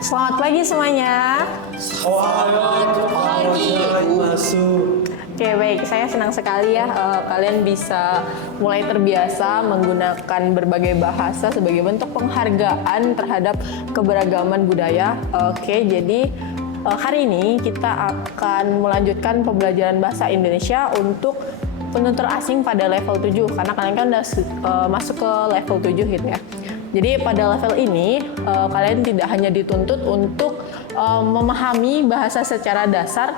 Selamat pagi semuanya. Selamat pagi. Masuk. Oke, baik. Saya senang sekali ya kalian bisa mulai terbiasa menggunakan berbagai bahasa sebagai bentuk penghargaan terhadap keberagaman budaya. Oke, jadi hari ini kita akan melanjutkan pembelajaran bahasa Indonesia untuk penutur asing pada level 7 karena kalian kan udah masuk ke level 7 gitu ya. Jadi pada level ini kalian tidak hanya dituntut untuk memahami bahasa secara dasar,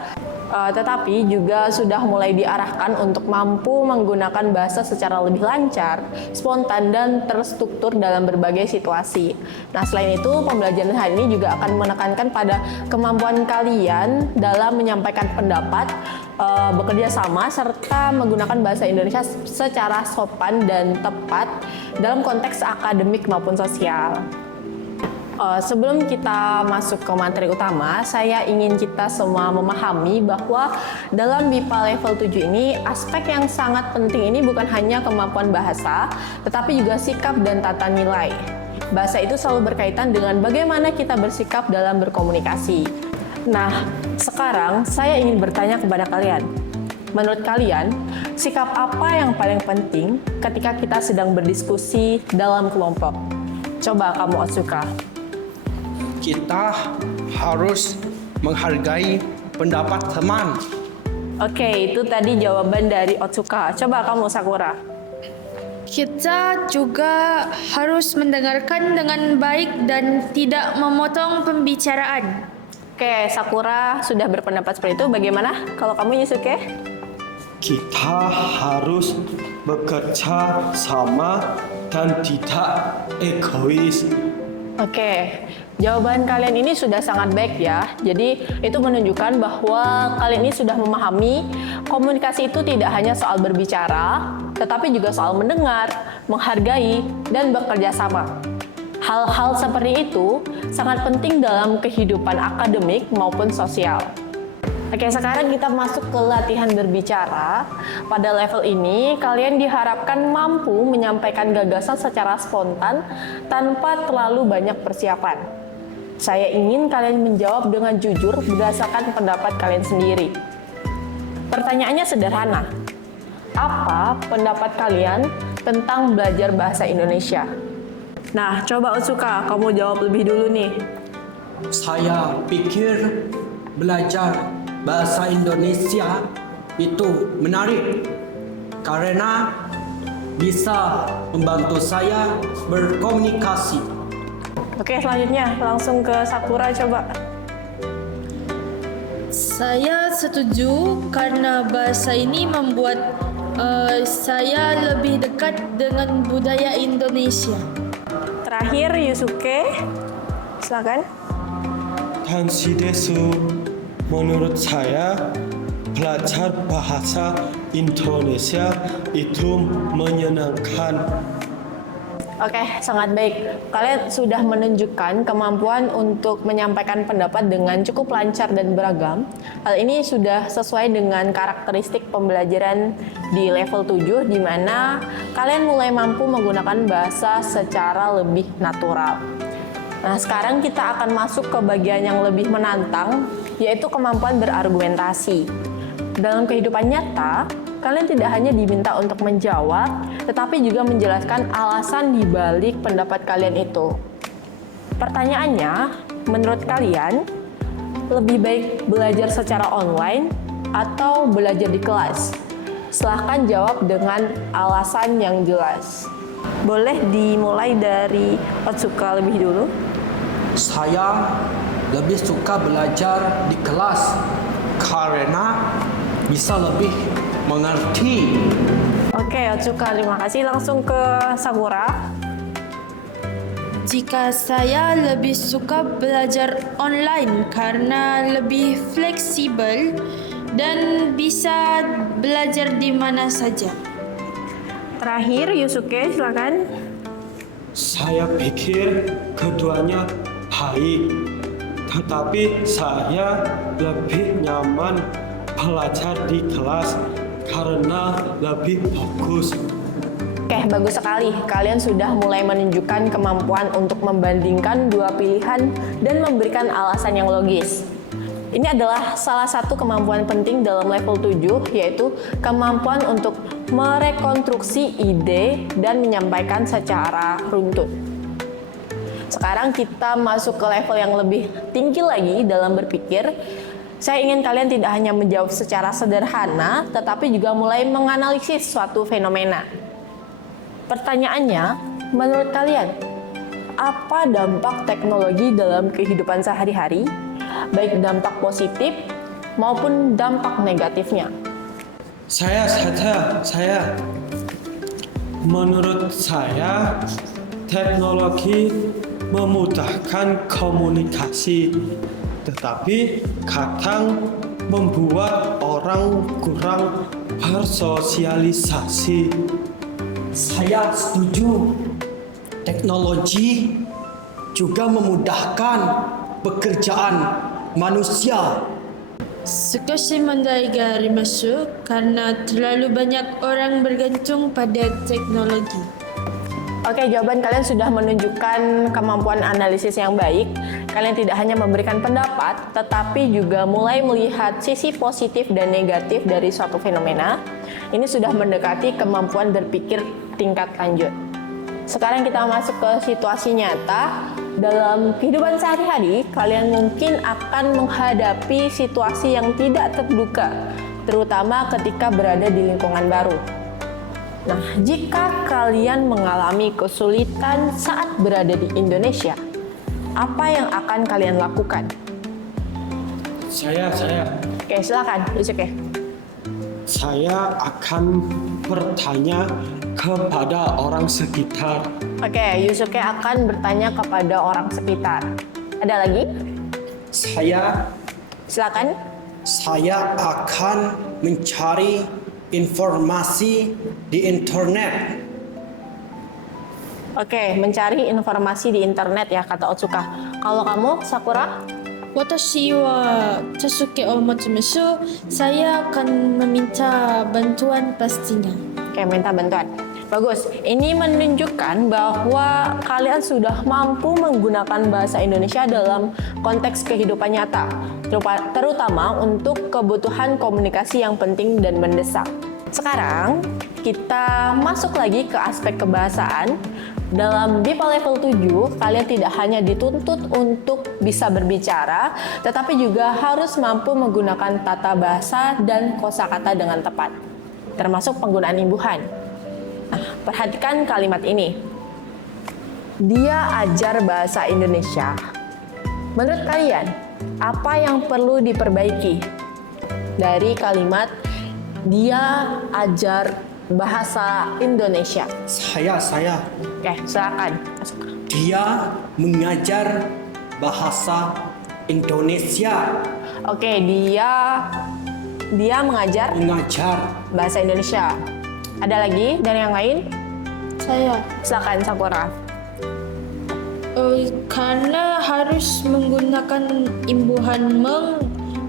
tetapi juga sudah mulai diarahkan untuk mampu menggunakan bahasa secara lebih lancar, spontan, dan terstruktur dalam berbagai situasi. Nah, selain itu, pembelajaran hari ini juga akan menekankan pada kemampuan kalian dalam menyampaikan pendapat, bekerja sama, serta menggunakan bahasa Indonesia secara sopan dan tepat dalam konteks akademik maupun sosial. Sebelum kita masuk ke materi utama, saya ingin kita semua memahami bahwa dalam MIPA level 7 ini, aspek yang sangat penting ini bukan hanya kemampuan bahasa, tetapi juga sikap dan tata nilai. Bahasa itu selalu berkaitan dengan bagaimana kita bersikap dalam berkomunikasi. Nah, sekarang saya ingin bertanya kepada kalian. Menurut kalian, sikap apa yang paling penting ketika kita sedang berdiskusi dalam kelompok? Coba kamu Otsuka. Kita harus menghargai pendapat teman. Oke, itu tadi jawaban dari Otsuka. Coba kamu Sakura. Kita juga harus mendengarkan dengan baik dan tidak memotong pembicaraan. Oke, Sakura sudah berpendapat seperti itu. Bagaimana kalau kamu Yusuke? Kita harus bekerja sama dan tidak egois. Oke, jawaban kalian ini sudah sangat baik ya. Jadi itu menunjukkan bahwa kalian ini sudah memahami komunikasi itu tidak hanya soal berbicara, tetapi juga soal mendengar, menghargai, dan bekerja sama. Hal-hal seperti itu sangat penting dalam kehidupan akademik maupun sosial. Oke, sekarang kita masuk ke latihan berbicara. Pada level ini, kalian diharapkan mampu menyampaikan gagasan secara spontan tanpa terlalu banyak persiapan. Saya ingin kalian menjawab dengan jujur berdasarkan pendapat kalian sendiri. Pertanyaannya sederhana. Apa pendapat kalian tentang belajar bahasa Indonesia? Nah, coba Otsuka, kamu jawab lebih dulu nih. Saya pikir belajar bahasa Indonesia itu menarik karena bisa membantu saya berkomunikasi. Oke, selanjutnya langsung ke Sakura coba. Saya setuju karena bahasa ini membuat saya lebih dekat dengan budaya Indonesia. Terakhir Yusuke, silakan. 당시 대수 menurut saya belajar bahasa Indonesia itu menyenangkan. Oke, sangat baik. Kalian sudah menunjukkan kemampuan untuk menyampaikan pendapat dengan cukup lancar dan beragam. Hal ini sudah sesuai dengan karakteristik pembelajaran di level 7 di mana kalian mulai mampu menggunakan bahasa secara lebih natural. Nah, sekarang kita akan masuk ke bagian yang lebih menantang, yaitu kemampuan berargumentasi. Dalam kehidupan nyata, kalian tidak hanya diminta untuk menjawab, tetapi juga menjelaskan alasan di balik pendapat kalian itu. Pertanyaannya, menurut kalian, lebih baik belajar secara online atau belajar di kelas? Silahkan jawab dengan alasan yang jelas. Boleh dimulai dari Otsuka lebih dulu. Saya lebih suka belajar di kelas karena bisa lebih mengerti. Oke, Otsuka, terima kasih. Langsung ke Sakura. Jika saya lebih suka belajar online karena lebih fleksibel dan bisa belajar di mana saja. Terakhir, Yusuke, silakan. Saya pikir keduanya baik, tetapi saya lebih nyaman belajar di kelas karena lebih fokus. Oke, bagus sekali. Kalian sudah mulai menunjukkan kemampuan untuk membandingkan dua pilihan dan memberikan alasan yang logis. Ini adalah salah satu kemampuan penting dalam level 7, yaitu kemampuan untuk merekonstruksi ide dan menyampaikan secara runtut. Sekarang kita masuk ke level yang lebih tinggi lagi dalam berpikir. Saya ingin kalian tidak hanya menjawab secara sederhana, tetapi juga mulai menganalisis suatu fenomena. Pertanyaannya, menurut kalian, apa dampak teknologi dalam kehidupan sehari-hari, baik dampak positif maupun dampak negatifnya? Saya. Menurut saya, teknologi memudahkan komunikasi, tetapi kadang membuat orang kurang bersosialisasi. Saya setuju. Teknologi juga memudahkan pekerjaan manusia.少し問題があります karena terlalu banyak orang bergantung pada teknologi. Oke, jawaban kalian sudah menunjukkan kemampuan analisis yang baik. Kalian tidak hanya memberikan pendapat, tetapi juga mulai melihat sisi positif dan negatif dari suatu fenomena. Ini sudah mendekati kemampuan berpikir tingkat lanjut. Sekarang kita masuk ke situasi nyata. Dalam kehidupan sehari-hari, kalian mungkin akan menghadapi situasi yang tidak terduga, terutama ketika berada di lingkungan baru. Nah, jika kalian mengalami kesulitan saat berada di Indonesia, apa yang akan kalian lakukan? Saya. Oke, silakan, Yusuke. Saya akan bertanya kepada orang sekitar. Oke, Yusuke akan bertanya kepada orang sekitar. Ada lagi? Silakan. Saya akan mencari informasi di internet. Oke, mencari informasi di internet ya, kata Otsuka. Kalau kamu, Sakura? 私は助けを求めso saya akan meminta bantuan pastinya. Oke, minta bantuan. Bagus. Ini menunjukkan bahwa kalian sudah mampu menggunakan bahasa Indonesia dalam konteks kehidupan nyata, terutama untuk kebutuhan komunikasi yang penting dan mendesak. Sekarang, kita masuk lagi ke aspek kebahasaan. Dalam BIPA level 7, kalian tidak hanya dituntut untuk bisa berbicara, tetapi juga harus mampu menggunakan tata bahasa dan kosakata dengan tepat, termasuk penggunaan imbuhan. Nah, perhatikan kalimat ini. Dia ajar bahasa Indonesia. Menurut kalian, apa yang perlu diperbaiki dari kalimat dia ajar bahasa Indonesia? Saya. Oke, silakan. Dia mengajar bahasa Indonesia. Oke, dia mengajar bahasa Indonesia. Ada lagi dari yang lain? Saya Silakan, Sakura. karena harus menggunakan imbuhan meng,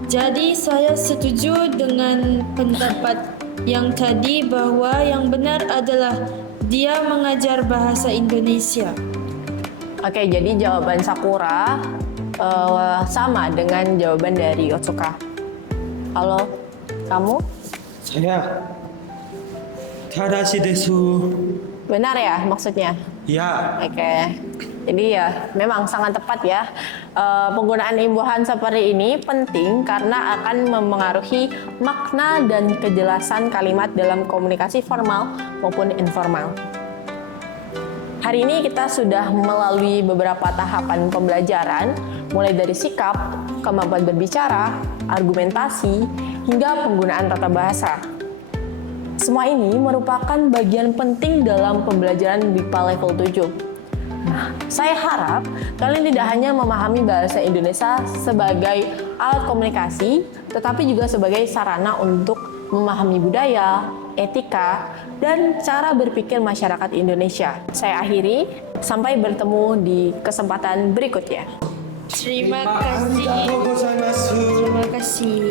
jadi saya setuju dengan pendapat yang tadi bahwa yang benar adalah dia mengajar bahasa Indonesia. Oke, jadi jawaban Sakura sama dengan jawaban dari Otsuka. Halo, kamu? Saya. Tadashi desu. Benar ya maksudnya? Ya. Oke, jadi ya memang sangat tepat ya. Penggunaan imbuhan seperti ini penting karena akan memengaruhi makna dan kejelasan kalimat dalam komunikasi formal maupun informal. Hari ini kita sudah melalui beberapa tahapan pembelajaran, mulai dari sikap, kemampuan berbicara, argumentasi, hingga penggunaan tata bahasa. Semua ini merupakan bagian penting dalam pembelajaran BIPA level 7. Nah, saya harap kalian tidak hanya memahami bahasa Indonesia sebagai alat komunikasi, tetapi juga sebagai sarana untuk memahami budaya, etika, dan cara berpikir masyarakat Indonesia. Saya akhiri, sampai bertemu di kesempatan berikutnya. Terima kasih. Arigatou gozaimasu. Terima kasih.